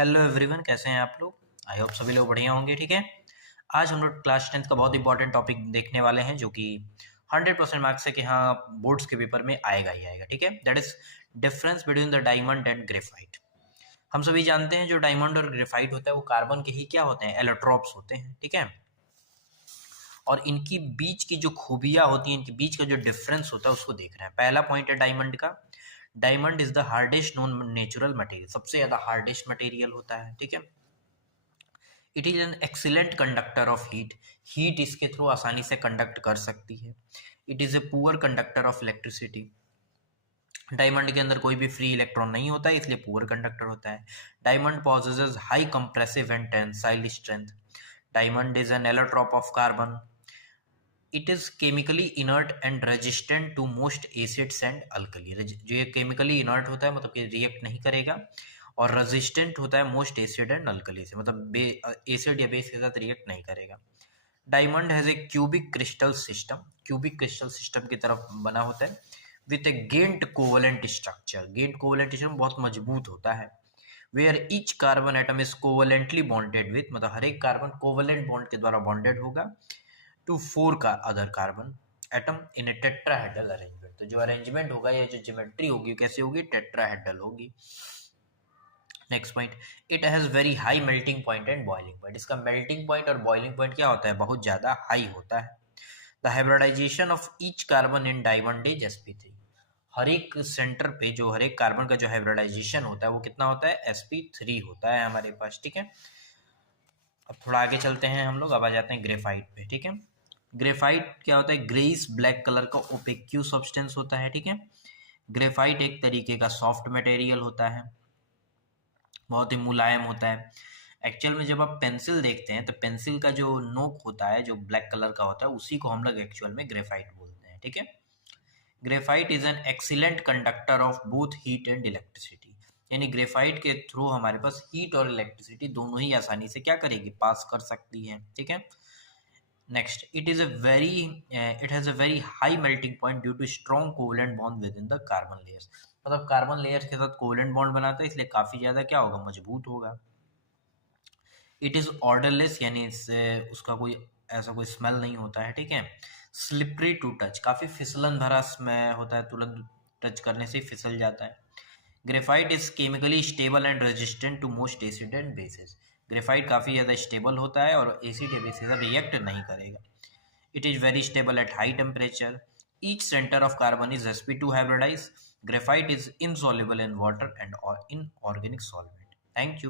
Hello everyone, कैसे हैं आप लोग। आई होप सभी लोग बढ़िया होंगे। ठीक है, आज हम लोग क्लास 10th का बहुत इंपॉर्टेंट टॉपिक देखने वाले हैं जो कि 100% मार्क्स है कि हाँ बोर्ड्स के पेपर में आएगा ही आएगा। ठीक है, that is difference between the diamond and graphite. हम सभी जानते हैं जो डायमंड और ग्रेफाइट होता है वो कार्बन के ही क्या होते हैं, एलोट्रॉप्स होते हैं। ठीक है, और इनकी बीच की जो खूबियां होती हैं, इनके बीच का जो डिफरेंस होता है उसको देख रहे हैं। पहला पॉइंट है डायमंड का। Diamond is the hardest non natural material, सबसे ज्यादा हार्डेस्ट मटेरियल होता है। ठीक है, it is an excellent conductor of heat. Heat इसके थ्रू आसानी से कंडक्ट कर सकती है। It is a poor conductor of electricity. Diamond के अंदर कोई भी फ्री इलेक्ट्रॉन नहीं होता है, इसलिए पुअर कंडक्टर होता है। Diamond possesses high compressive and tensile strength. Diamond is an allotrope of carbon. It is chemically inert and resistant to most acids and alkali. जो ये केमिकली इनर्ट होता है मतलब कि रिएक्ट नहीं करेगा, और रेजिस्टेंट होता है मोस्ट एसिड एंड अल्कली से, मतलब एसिड या बेस के साथ रिएक्ट नहीं करेगा। Diamond has a cubic crystal system. Cubic crystal system की तरफ बना होता है with a giant covalent structure. Giant covalent structure बहुत मजबूत होता है। Where each carbon atom is covalently bonded with, मतलब हर एक कार्बन कोवलेंट बॉन्ड के द्वारा बॉन्डेड होगा टू 4 का other carbon atom in A tetrahedral arrangement. तो जो अरेंजमेंट होगा या जो ज्योमेट्री होगी कैसे होगी, टेट्राहेड्रल होगी। Next point, it has very high melting point and boiling point. इसका मेल्टिंग पॉइंट और बॉइलिंग पॉइंट क्या होता है, बहुत ज्यादा हाई होता है। The hybridisation of each carbon in diamond is sp3। हर एक सेंटर पे जो हर एक कार्बन का जो हाइब्रिडाइजेशन होता है वो कितना होता है, sp3 होता है हमारे पास। ठीक है, अब थोड़ा आगे चलते हैं हम लोग, अब आ जाते हैं ग्रेफाइट पे। ठीक है, ग्रेफाइट क्या होता है, ग्रेइस ब्लैक कलर का ओपेक्यू सब्सटेंस होता है। ठीक है, ग्रेफाइट एक तरीके का सॉफ्ट मटेरियल होता है, बहुत ही मुलायम होता है। एक्चुअल में जब आप पेंसिल देखते हैं तो पेंसिल का जो नोक होता है जो ब्लैक कलर का होता है उसी को हम लोग एक्चुअल में ग्रेफाइट बोलते हैं। ठीक है, graphite is an excellent conductor of both heat and electricity. यानी ग्रेफाइट के थ्रू हमारे पास हीट और इलेक्ट्रिसिटी दोनों ही आसानी से क्या करेगी, पास कर सकती है। ठीक है, next, it has a very high melting point due to strong covalent bond within the carbon layers। मतलब कार्बन लेयर्स के साथ कोवेलेंट बॉन्ड बनाता है, इसलिए काफी ज्यादा क्या होगा, मजबूत होगा। इट इज ऑर्डरलेस, यानी इससे उसका कोई ऐसा कोई स्मेल नहीं होता है। ठीक है, स्लिपरी टू टच, काफी फिसलन भरा स्मेल होता है, तुरंत टच करने से ही फिसल जाता है। Graphite is chemically stable and resistant to most acid and bases. Graphite काफी ज्यादा स्टेबल होता है और एसिड या बेसिस रिएक्ट नहीं करेगा। It is very stable at high temperature. Each center of carbon is sp2 hybridized. Graphite is insoluble in water and in organic solvent. Thank you.